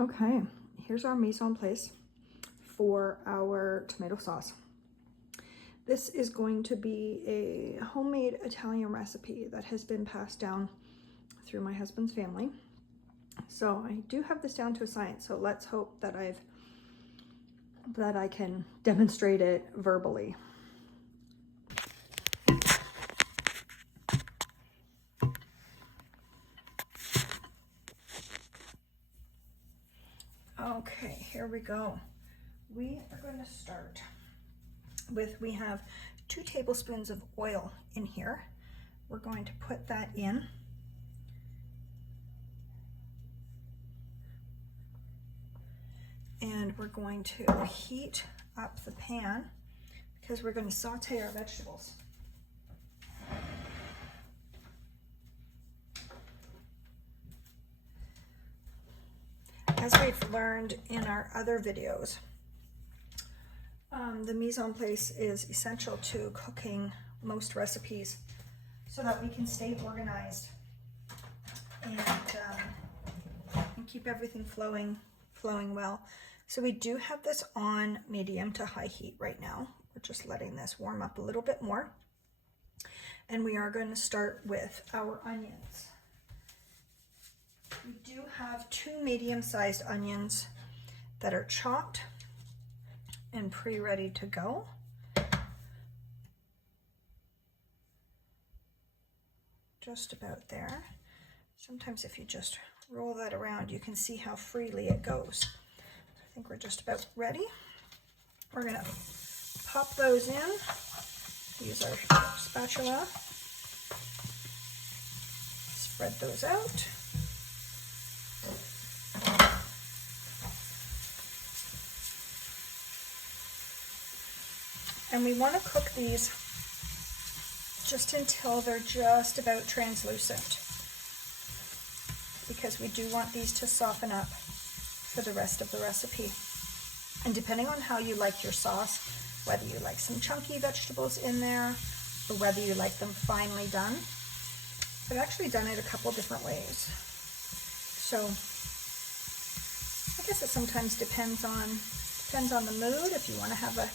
Okay, here's our mise en place for our tomato sauce. This is going to be a homemade Italian recipe that has been passed down through my husband's family. So I do have this down to a science, so let's hope that I can demonstrate it verbally. Okay, here we go. We are going to start with, we have 2 tablespoons of oil in here. We're going to put that in. And we're going to heat up the pan because we're going to saute our vegetables. As we've learned in our other videos, the mise en place is essential to cooking most recipes so that we can stay organized and keep everything flowing well. So we do have this on medium to high heat right now. We're just letting this warm up a little bit more. And we are going to start with our onions. We do have 2 medium-sized onions that are chopped and pre-ready to go. Just about there. Sometimes if you just roll that around, you can see how freely it goes. I think we're just about ready. We're gonna pop those in, use our spatula, spread those out. And we want to cook these just until they're just about translucent, because we do want these to soften up for the rest of the recipe. And depending on how you like your sauce, whether you like some chunky vegetables in there or whether you like them finely done, I've actually done it a couple different ways. So I guess it sometimes depends on the mood, if you want to have a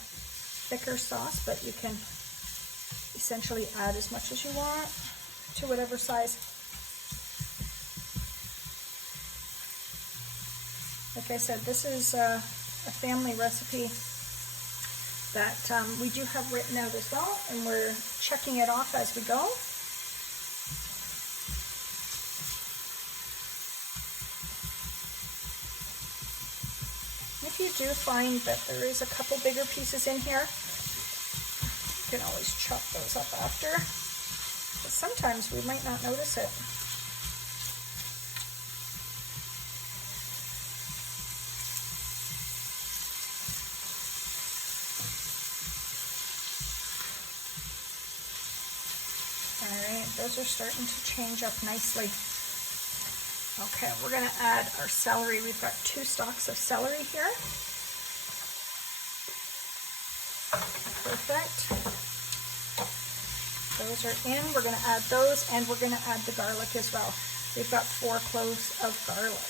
thicker sauce, but you can essentially add as much as you want to whatever size. Like I said, this is a family recipe that we do have written out as well, and we're checking it off as we go. If you do find that there is a couple bigger pieces in here, you can always chop those up after, but sometimes we might not notice it. Alright, those are starting to change up nicely. Okay, we're going to add our celery. We've got 2 stalks of celery here. Perfect. Those are in. We're going to add those, and we're going to add the garlic as well. We've got 4 cloves of garlic.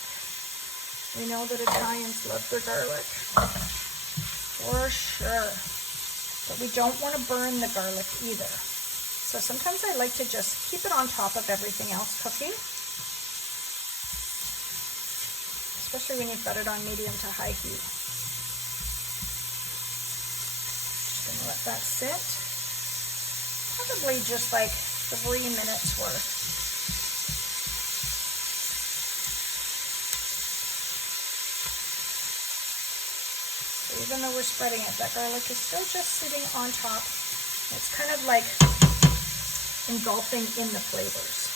We know that Italians love their garlic, for sure. But we don't want to burn the garlic either. So sometimes I like to just keep it on top of everything else cooking, especially when you've got it on medium to high heat. Just gonna let that sit. Probably just like 3 minutes worth. So even though we're spreading it, that garlic is still just sitting on top. It's kind of like engulfing in the flavors.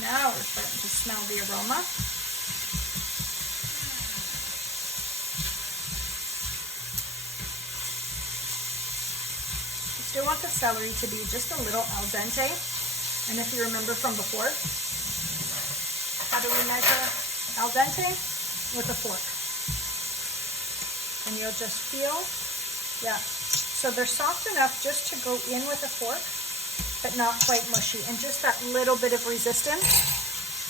Now we're starting to smell the aroma. still want the celery to be just a little al dente. And if you remember from before, how do we measure al dente? With a fork. And you'll just feel, yeah. So they're soft enough just to go in with a fork, but not quite mushy. And just that little bit of resistance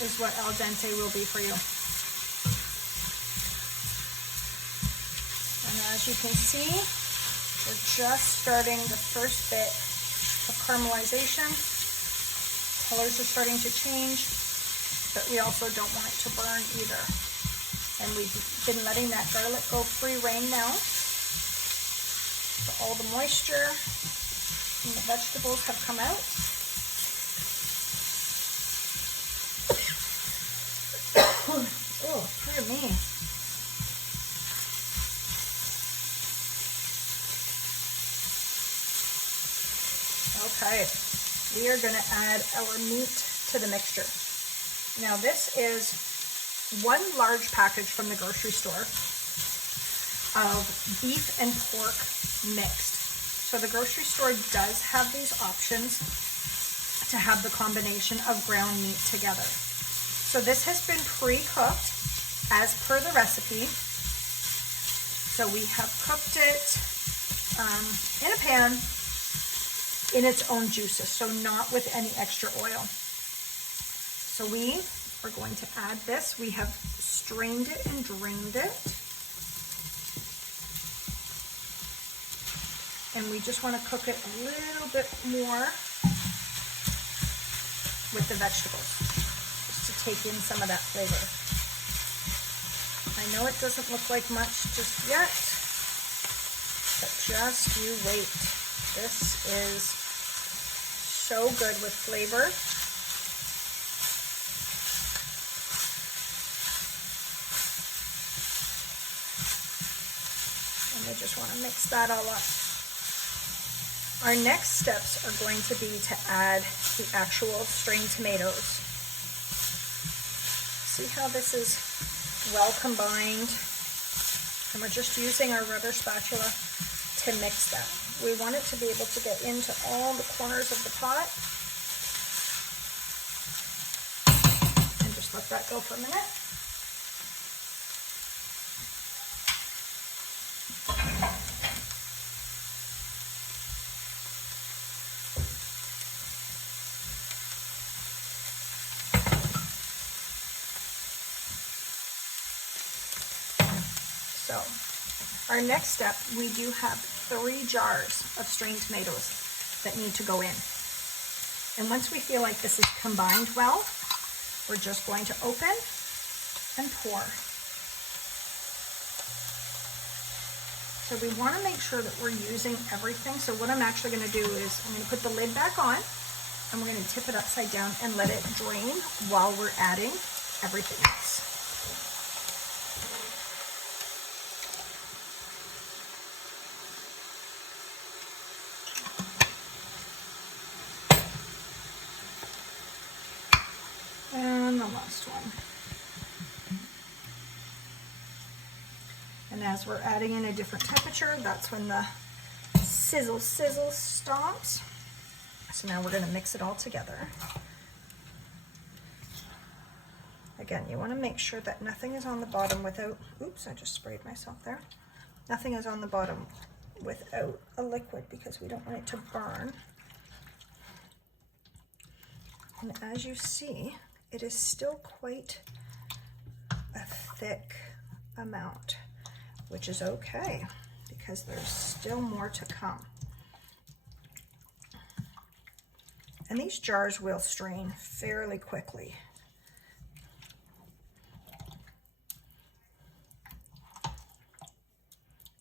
is what al dente will be for you. And as you can see, we're just starting the first bit of caramelization. Colors are starting to change, but we also don't want it to burn either. And we've been letting that garlic go free rein now. So all the moisture and the vegetables have come out. Oh, dear me. Okay, we are going to add our meat to the mixture. Now this is one large package from the grocery store of beef and pork mixed. So the grocery store does have these options to have the combination of ground meat together. So this has been pre-cooked as per the recipe. So we have cooked it in a pan in its own juices, so not with any extra oil. So we are going to add this. We have strained it and drained it. And we just want to cook it a little bit more with the vegetables, just to take in some of that flavor. I know it doesn't look like much just yet, but just you wait. This is so good with flavor. I just want to mix that all up. Our next steps are going to be to add the actual strained tomatoes. See how this is well combined? And we're just using our rubber spatula to mix that. We want it to be able to get into all the corners of the pot. And just let that go for a minute. So our next step, we do have 3 jars of strained tomatoes that need to go in. And once we feel like this is combined well, we're just going to open and pour. So we want to make sure that we're using everything. So what I'm actually going to do is I'm going to put the lid back on and we're going to tip it upside down and let it drain while we're adding everything else. And the last one. And as we're adding in a different temperature, that's when the sizzle stops. So now we're going to mix it all together. Again, you want to make sure that nothing is on the bottom without, oops, I just sprayed myself there. Nothing is on the bottom without a liquid because we don't want it to burn. And as you see, it is still quite a thick amount, which is okay because there's still more to come. And these jars will strain fairly quickly.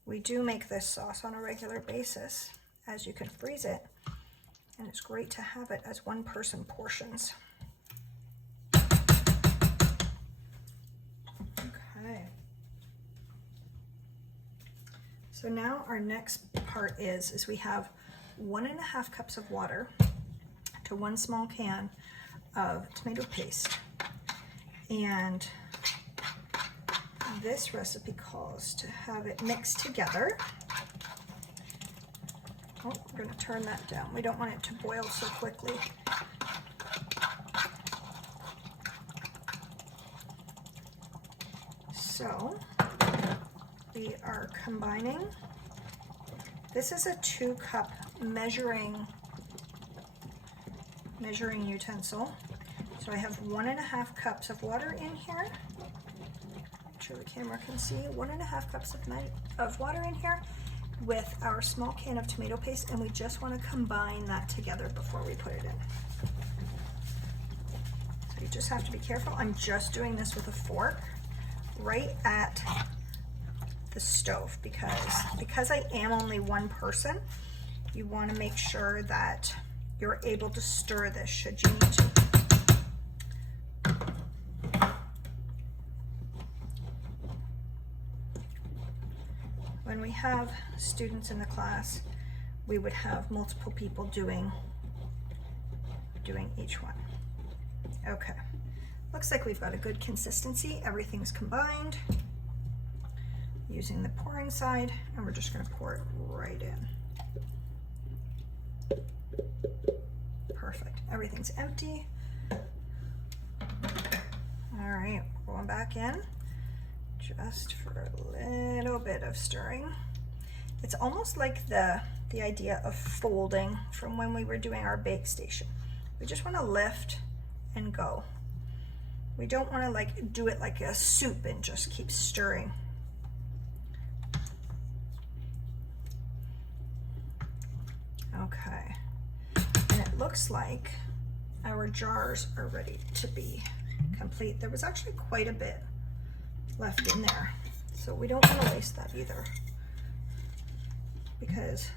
We do make this sauce on a regular basis, as you can freeze it, and it's great to have it as one-person portions. Okay. So now our next part is we have 1.5 cups of water to 1 small can of tomato paste. And this recipe calls to have it mixed together Oh, we're going to turn that down. We don't want it to boil so quickly. So we are combining. This is a 2-cup measuring utensil. So I have 1.5 cups of water in here. Make sure the camera can see. 1.5 cups of water in here with our small can of tomato paste, and we just want to combine that together before we put it in. So you just have to be careful. I'm just doing this with a fork right at the stove because I am only one person. You want to make sure that you're able to stir this should you need to. When we have students in the class, we would have multiple people doing each one. Okay, looks like we've got a good consistency. Everything's combined using the pouring side, and we're just going to pour it right in. Perfect. Everything's empty. All right, going back in just for a little bit of stirring. It's almost like the idea of folding from when we were doing our bake station. We just want to lift and go. We don't want to like do it like a soup and just keep stirring. Okay, and it looks like our jars are ready to be complete. There was actually quite a bit left in there, so we don't want to waste that either, because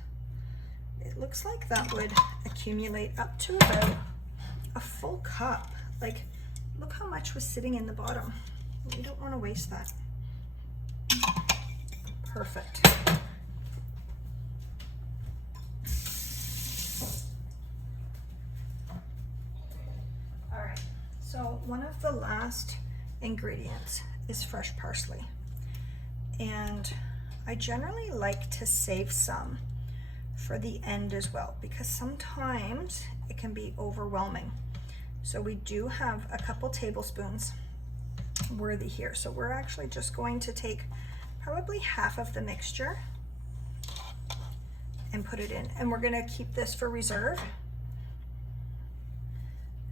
it looks like that would accumulate up to about a full cup. Like, look how much was sitting in the bottom. We don't want to waste that. Perfect. All right, so one of the last ingredients is fresh parsley, and I generally like to save some for the end as well, because sometimes it can be overwhelming. So we do have a couple tablespoons worthy here. So we're actually just going to take probably half of the mixture and put it in, and we're going to keep this for reserve,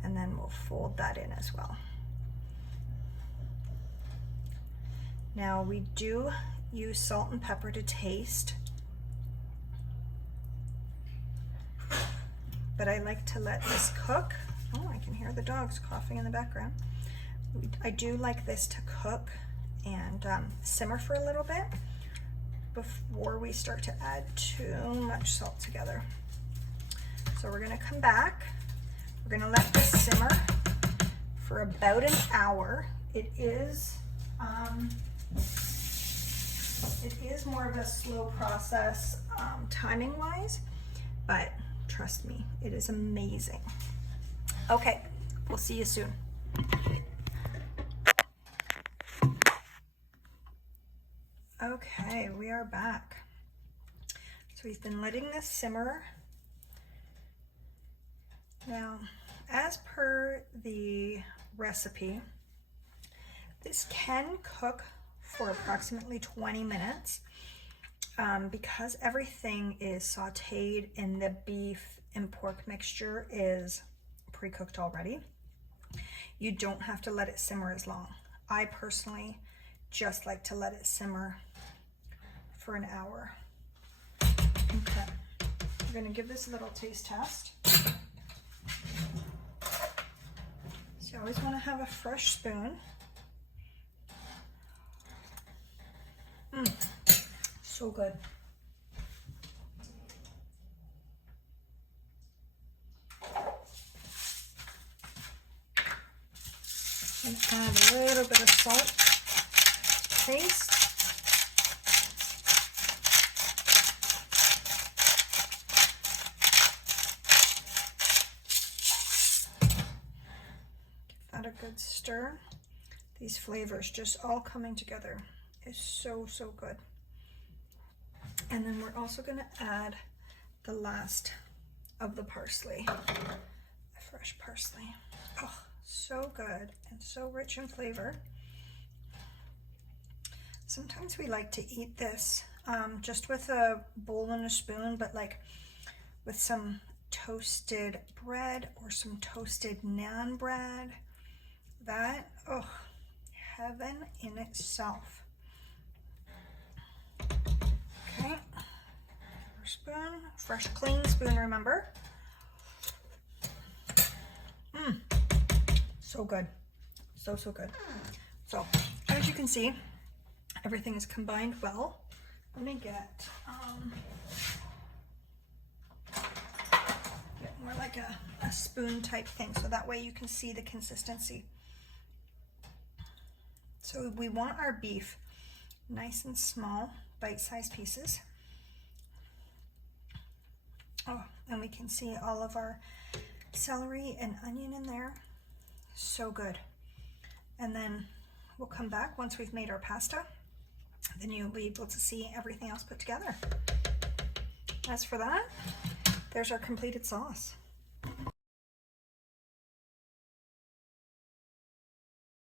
and then we'll fold that in as well. Now we do use salt and pepper to taste, but I like to let this cook. Oh, I can hear the dogs coughing in the background. I do like this to cook and simmer for a little bit before we start to add too much salt together. So we're gonna come back. We're gonna let this simmer for about an hour. It is more of a slow process timing wise, but trust me, it is amazing. Okay, we'll see you soon. Okay, we are back. So we've been letting this simmer. Now, as per the recipe, this can cook for approximately 20 minutes because everything is sauteed and the beef and pork mixture is pre-cooked already. You don't have to let it simmer as long. I personally just like to let it simmer for an hour. Okay, we're gonna give this a little taste test. So you always wanna have a fresh spoon. So good. And add a little bit of salt to taste. Give that a good stir. These flavors just all coming together is so, so good. And then we're also going to add the last of the parsley, the fresh parsley. Oh, so good and so rich in flavor. Sometimes we like to eat this just with a bowl and a spoon, but like with some toasted bread or some toasted naan bread. That, oh, heaven in itself. Okay, spoon, fresh clean spoon, remember. So good, so good. So as you can see, everything is combined well. Let me get more like a spoon type thing, so that way you can see the consistency. So we want our beef nice and small, bite-sized pieces. Oh, and we can see all of our celery and onion in there. So good. And then we'll come back once we've made our pasta. Then you'll be able to see everything else put together. As for that, there's our completed sauce.